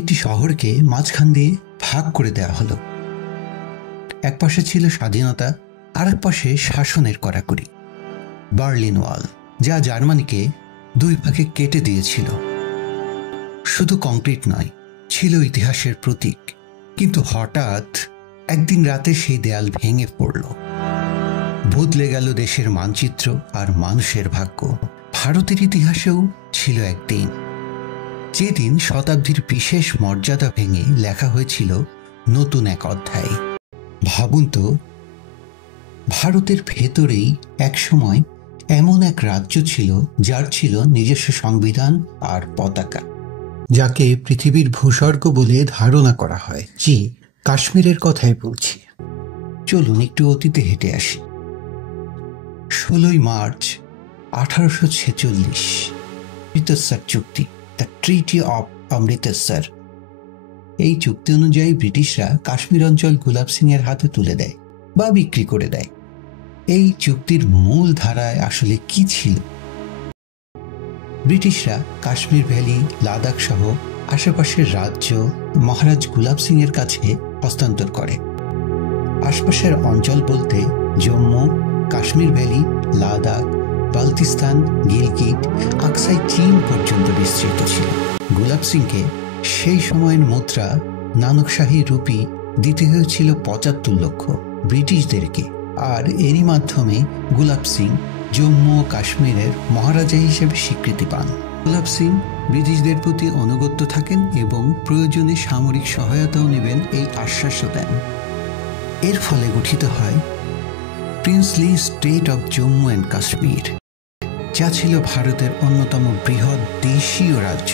একটি শহরকে মাঝখান দিয়ে ভাগ করে দেওয়া হলো। এক পাশে ছিল স্বাধীনতা, আর এক পাশে শাসনের কড়াকড়ি। বার্লিন ওয়াল, যা জার্মানিকে দুই ভাগে কেটে দিয়েছিল, শুধু কংক্রিট নয়, ছিল ইতিহাসের প্রতীক। কিন্তু হঠাৎ একদিন রাতে সেই দেয়াল ভেঙে পড়ল। বদলে গেল দেশের মানচিত্র আর মানুষের ভাগ্য। ভারতের ইতিহাসেও ছিল একদিন, যেদিন শতাব্দীর বিশেষ মর্যাদা ভেঙে লেখা হয়েছিল নতুন এক অধ্যায়। ভাবুন তো, ভারতের ভেতরেই একসময় এমন এক রাজ্য ছিল যার ছিল নিজস্ব সংবিধান আর পতাকা, যাকে পৃথিবীর ভূস্বর্গ বলে ধারণা করা হয়। জি, কাশ্মীরের কথাই বলছি। চলুন একটু অতীতে হেঁটে আসি। 16 মার্চ 1846 অমৃতসর চুক্তি, দ্য ট্রিটি অফ অমৃতসর। এই চুক্তি অনুযায়ী ব্রিটিশরা কাশ্মীর অঞ্চল গুলাব সিং এর হাতে তুলে দেয় বা বিক্রি করে দেয়। এই চুক্তির মূল ধারায় আসলে কি ছিল? ব্রিটিশরা কাশ্মীর ভ্যালি, লাদাখ সহ আশেপাশের রাজ্য মহারাজ গুলাব সিং এর কাছে হস্তান্তর করে। আশপাশের অঞ্চল বলতে জম্মু, কাশ্মীর ভ্যালি, লাদাখ, বালতিস্তান, গিলগিট, আকসাই চীন পর্যন্ত বিস্তৃত ছিল। গুলাব সিংকে সেই সময়ের মুদ্রা নানকশাহী রুপি দিতে হয়েছিল 75 লক্ষ ব্রিটিশদেরকে, আর এরই মাধ্যমে গুলাব সিং জম্মু ও কাশ্মীরের মহারাজা হিসেবে স্বীকৃতি পান। গুলাব সিং ব্রিটিশদের প্রতি অনুগত থাকেন এবং প্রয়োজনে সামরিক সহায়তাও নেবেন, এই আশ্বাসও দেন। এর ফলে গঠিত হয় princely state of Jammu and Kashmir, যা ছিল ভারতের অন্যতম বৃহৎ দেশীয় রাজ্য।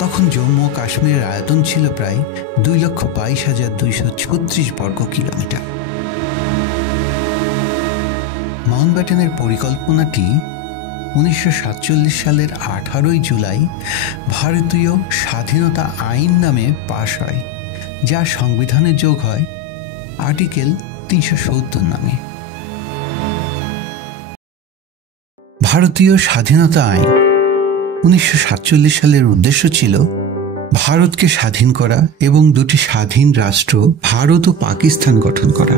তখন জম্মু ও কাশ্মীরের আয়তন ছিল প্রায় 2,22,236 বর্গ কিলোমিটার। মাউন্টব্যাটেনের পরিকল্পনাটি 1947 সালের 18 জুলাই ভারতীয় স্বাধীনতা আইন নামে পাশ হয়, যা সংবিধানে যোগ হয় আর্টিকেল 370 নামে। ভারতীয় স্বাধীনতা আইন 1947 সালের উদ্দেশ্য ছিল ভারতকে স্বাধীন করা এবং দুটি স্বাধীন রাষ্ট্র ভারত ও পাকিস্তান গঠন করা।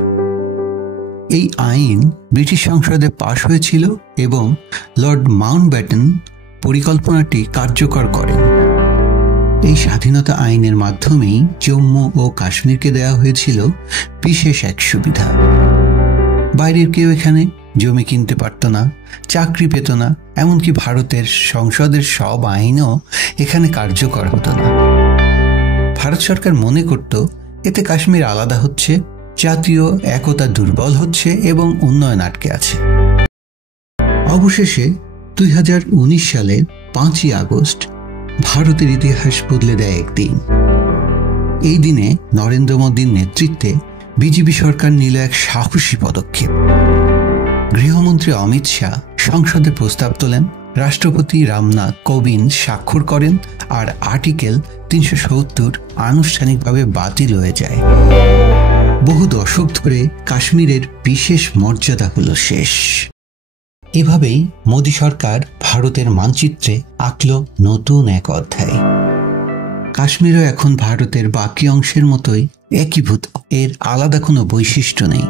এই আইন ব্রিটিশ সংসদে পাশ হয়েছিল এবং লর্ড মাউন্টব্যাটেন পরিকল্পনাটি কার্যকর করেন। এই স্বাধীনতা আইনের মাধ্যমেই জম্মু ও কাশ্মীরকে দেওয়া হয়েছিল বিশেষ এক সুবিধা। বাইরের কেউ এখানে জমি কিনতে পারত না, চাকরি পেত না, এমনকি ভারতের সংসদের সব আইনও এখানে কার্যকর হতো না। ভারত সরকার মনে করত এতে কাশ্মীর আলাদা হচ্ছে, জাতীয় একতা দুর্বল হচ্ছে এবং উন্নয়ন আটকে আছে। অবশেষে 2019 সালের 5ই আগস্ট ভারতের ইতিহাস বদলে দেয় একদিন। এই দিনে নরেন্দ্র মোদীর নেতৃত্বে বিজেপি সরকার নিল এক সাহসী পদক্ষেপ। গৃহমন্ত্রী অমিত শাহ সংসদে প্রস্তাব তোলেন, রাষ্ট্রপতি রামনাথ কোবিন্দ স্বাক্ষর করেন, আর আর্টিকেল 370 আনুষ্ঠানিকভাবে বাতিল হয়ে যায়। বহু দশক ধরে কাশ্মীরের বিশেষ মর্যাদা হলো শেষ। এভাবেই মোদী সরকার ভারতের মানচিত্রে আঁকল নতুন এক অধ্যায়। কাশ্মীরও এখন ভারতের বাকি অংশের মতোই একীভূত, এর আলাদা কোনো বৈশিষ্ট্য নেই।